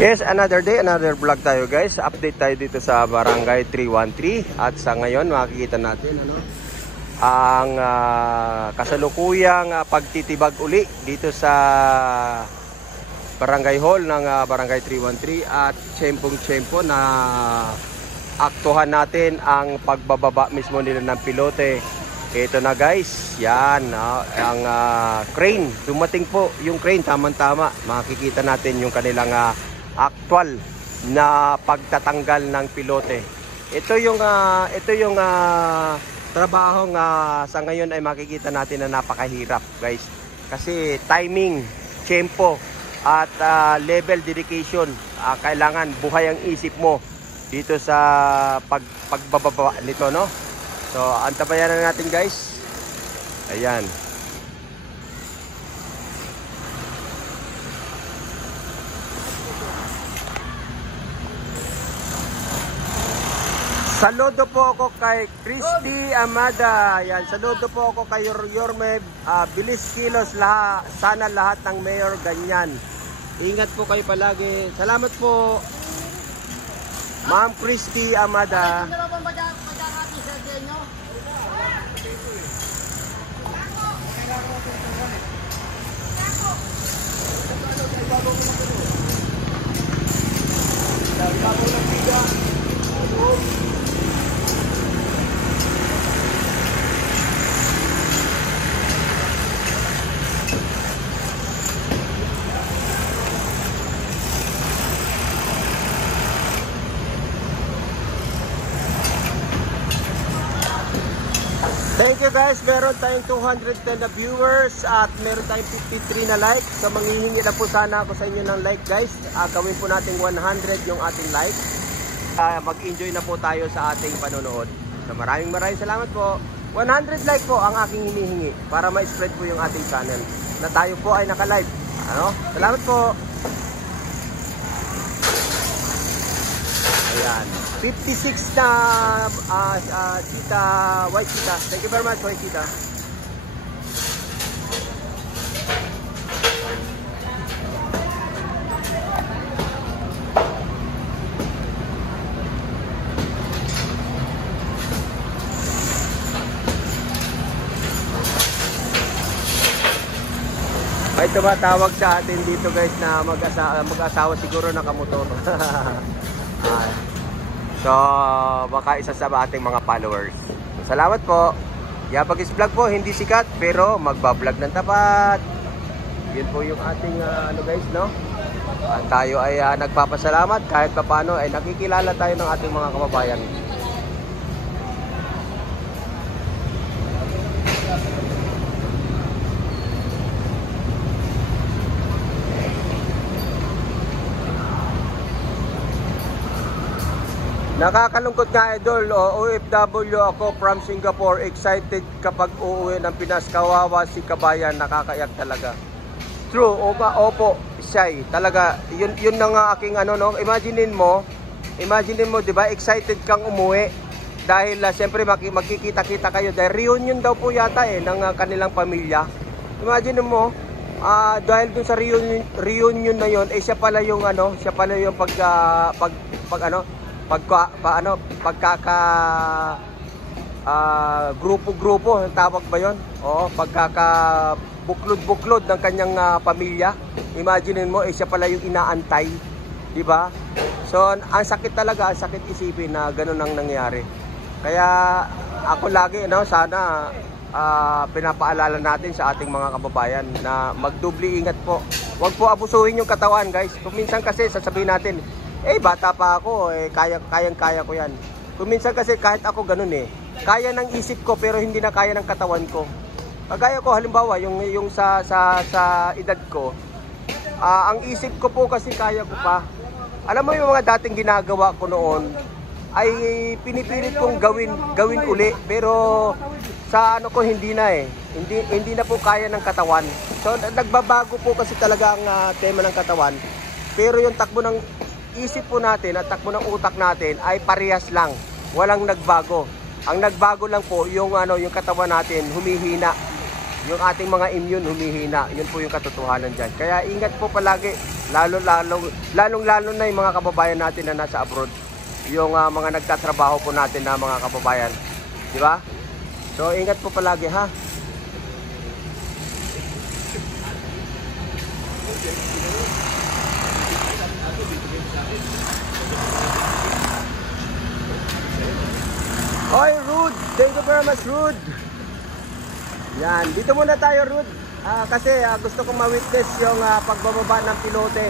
Yes, another day, another vlog tayo guys. Update tayo dito sa Barangay 313. At sa ngayon makikita natin ang kasalukuyang pagtitibag uli dito sa Barangay Hall ng Barangay 313. At tiyempong-tiyempo na aktuhan natin ang pagbababa mismo nila ng pilote. Ito na guys, yan ang crane. Dumating po yung crane, tamang-tama. Makikita natin yung kanilang actual na pagtatanggal ng pilote. Ito yung trabahong sa ngayon ay makikita natin na napakahirap guys. Kasi timing, tempo at level dedication, kailangan buhay ang isip mo dito sa pagbababa nito, no? So antabayan na natin guys. Ayan. Saludo po ako kay Christy Amada. Yan, saludo po ako kay Yorme Bilis Kilos. Sana lahat ng mayor ganyan. Ingat po kayo palagi. Salamat po, Ma'am Christy Amada. Thank you guys, meron tayong 210 na viewers at meron tayong 53 na like. So manghihingi na po sana ako sa inyo ng like guys. Gawin po natin 100 yung ating like. Mag-enjoy na po tayo sa ating panonood. So maraming salamat po. 100 like po ang aking hinihingi para ma-spread po yung ating channel na tayo po ay naka-live. Salamat po. Ayan. 56 na Chita, White Chita. Thank you very much, White Chita. May tumatawag sa atin dito guys na mag-asawa siguro na kamotor. So, baka isa sa ating mga followers. So, salamat po. Yapagis vlog po, hindi sikat, pero magbablog ng tapat. Yun po yung ating guys, no? At tayo ay nagpapasalamat kahit paano ay nakikilala tayo ng ating mga kababayan. Nakakalungkot nga idol, OFW ako from Singapore, excited kapag uuwi ng Pinas, kawawa si kabayan, nakakaiyak talaga. True, opo, shy, talaga, yun na nga aking no, imaginin mo, 'di ba, excited kang umuwi dahil siyempre magkikita-kita kayo dahil reunion daw po yata ng kanilang pamilya. Imaginin mo, dahil dun sa reunion na yon, siya pala yung grupo-grupo, ang tawag ba yun? Oo, buklod-buklod ng kanyang pamilya. Imaginin mo, siya pala yung inaantay, di ba? So, ang sakit talaga, ang sakit isipin na ganun ang nangyari. Kaya ako lagi, sana pinapaalala natin sa ating mga kababayan na magdubli ingat po. Huwag po abusuhin yung katawan, guys. Kung minsan kasi sasabihin natin, bata pa ako, kayang-kaya ko yan. Kung minsan kasi kahit ako ganun kaya ng isip ko pero hindi na kaya ng katawan ko. Kagaya ko, halimbawa, yung sa edad ko, ang isip ko po kasi kaya ko pa. Alam mo yung mga dating ginagawa ko noon, ay pinipilit kong gawin uli, pero sa ko hindi na hindi na po kaya ng katawan. So nagbabago po kasi talaga ang tema ng katawan, pero yung takbo ng isip po natin at takbo ng utak natin ay parehas lang, walang nagbago. Ang nagbago lang po yung yung katawan natin humihina. yung ating mga immune humihina. Yun po yung katotohanan dyan. Kaya ingat po palagi, lalong-lalo na yung mga kababayan natin na nasa abroad. Yung mga nagtatrabaho po natin na mga kababayan. Di ba? So, ingat po palagi, ha? Oy, Rude! Thank you very much, Rude! Yan, dito muna tayo, Rude. Kasi gusto kong ma-witness yung pagbababa ng pilote.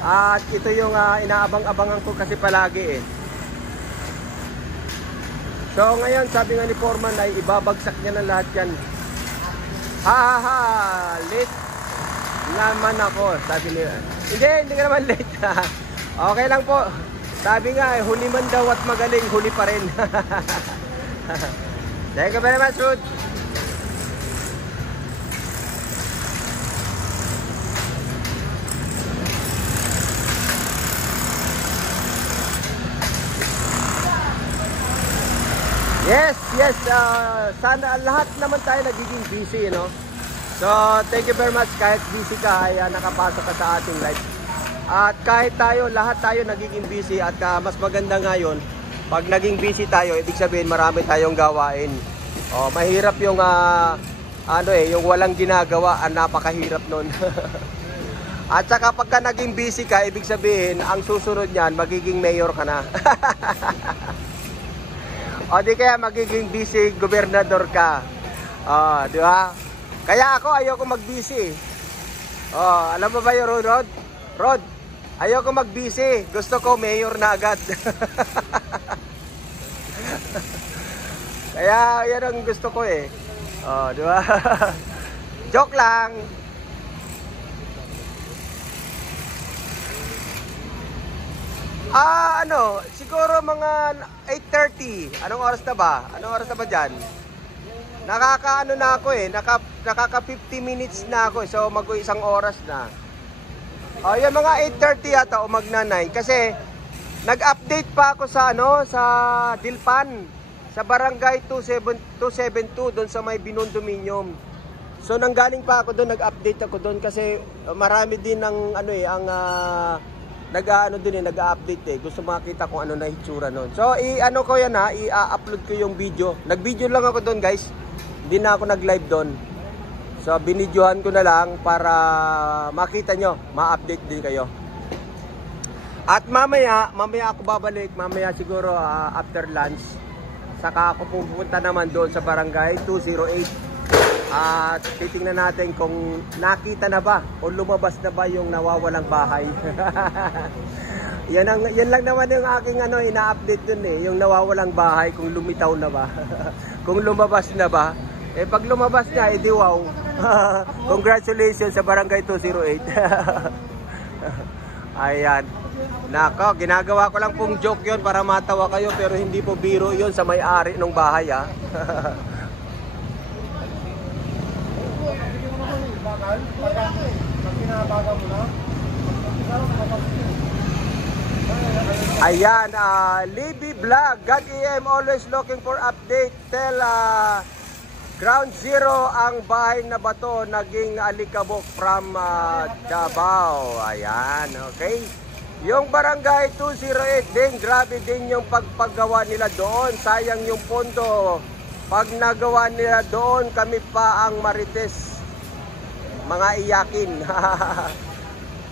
At ito yung inaabang-abangan ko kasi palagi eh. So ngayon, sabi nga ni Foreman ay ibabagsak niya ng lahat yan. Ha, late naman ako, sabi niya. Hindi ka naman late. Okay lang po. Sabi nga, huli man daw at magaling, huli pa rin. Thank you very much, Rude. Yes, sana lahat naman tayo nagiging busy, no? So, thank you very much. Kahit busy ka, ay nakapasok ka sa ating live. At kahit lahat tayo nagiging busy at mas maganda ngayon, pag naging busy tayo, ibig sabihin marami tayong gawain. Mahirap yung yung walang ginagawa, napakahirap nun. At saka pagka naging busy ka, ibig sabihin, ang susunod niyan, magiging mayor ka na. O di kaya magiging busy gobernador ka. Di ba? Kaya ako ayoko mag-busy. Alam mo ba yung Rod? Ayoko mag-busy. Gusto ko mayor na agad. Kaya yan ang gusto ko eh. Di ba? Joke lang. Siguro mga 8:30. Anong oras na ba? Dyan? Nakaka na ako eh. Nakaka 50 minutes na ako. So mag-isang oras na. Yan mga 8:30 yata o magna-9. Kasi nag-update pa ako sa sa Dilpan. Sa barangay 272 doon sa may Binondominium. So nanggaling pa ako doon, nag-update ako doon kasi marami din ng nag-update eh. Gusto makita kung ano na hitsura noon. So ko yan i-upload ko yung video. Nag-video lang ako doon, guys. Hindi na ako nag-live doon. So binidyohan ko na lang para makita nyo, ma-update din kayo. At mamaya ako babalik, mamaya siguro after lunch. Saka ako pupunta naman doon sa barangay 208. At titingnan natin kung nakita na ba o lumabas na ba yung nawawalang bahay. yan lang naman yung aking ina-update dun eh, yung nawawalang bahay, kung lumitaw na ba. Kung lumabas na ba. Pag lumabas na, edi wow. Congratulations sa barangay 208. Ayan. Nako, ginagawa ko lang pong joke yon para matawa kayo, pero hindi po biro yon sa may-ari ng bahay Ayan, Libby Vlog, God EM always looking for update. Tell Ground Zero ang bahay na bato naging alikabok from Davao. Ayan, okay. Yung barangay 208 din, grabe din yung pagpagawa nila doon. Sayang yung pondo. Pag nagawa nila doon, kami pa ang marites. Mga iyakin.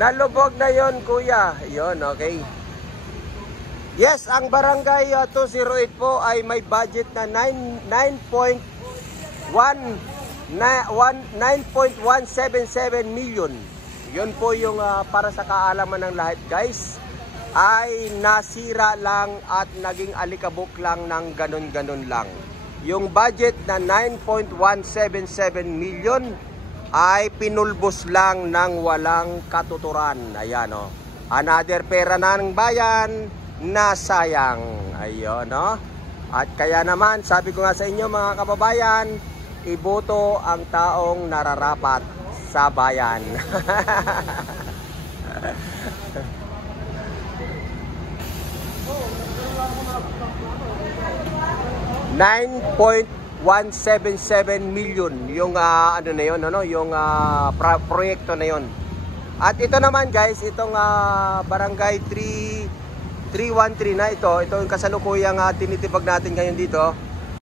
Nalubog na yon, kuya. Yon, okay. Yes, ang barangay 208 po ay may budget na 9.177 million. Yun po yung para sa kaalaman ng lahat, guys, ay nasira lang at naging alikabok lang ng ganun-ganun lang. Yung budget na 9.177 million ay pinulbos lang ng walang katuturan. Ayan o. Another pera na ng bayan na sayang. Ayun o. At kaya naman, sabi ko nga sa inyo mga kababayan, iboto ang taong nararapat sa bayan. 9.177 177 million yung ano na yun, ano, yung proyekto na yun. At ito naman guys, itong barangay 313 na ito yung kasalukuyang tinitipag natin ngayon dito.